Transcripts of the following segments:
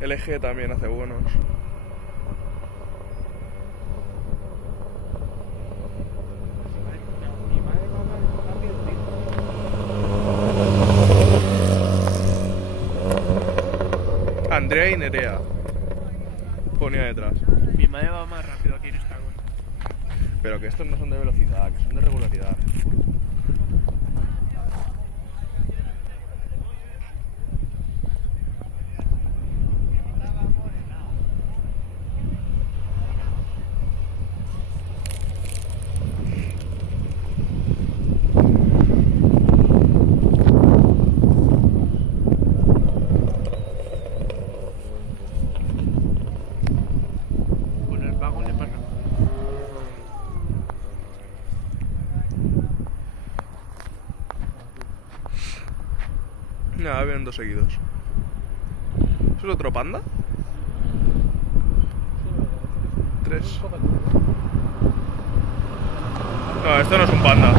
LG también hace buenos. Mi madre va más rápido, tío. Andrea y Nerea. Ponía detrás. Mi madre va más rápido aquí en esta cosa. Pero que estos no son de velocidad, que son de regularidad. Con el vagón le pasa. Nada, vienen dos seguidos. ¿Eso es otro panda? Tres. No, esto no es un panda.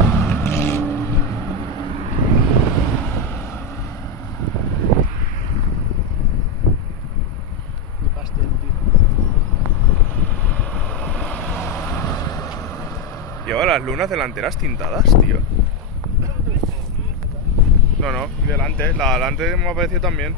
Mi pastel, tío. Lleva las lunas delanteras tintadas, tío. No, no, delante. La delante me ha parecido también.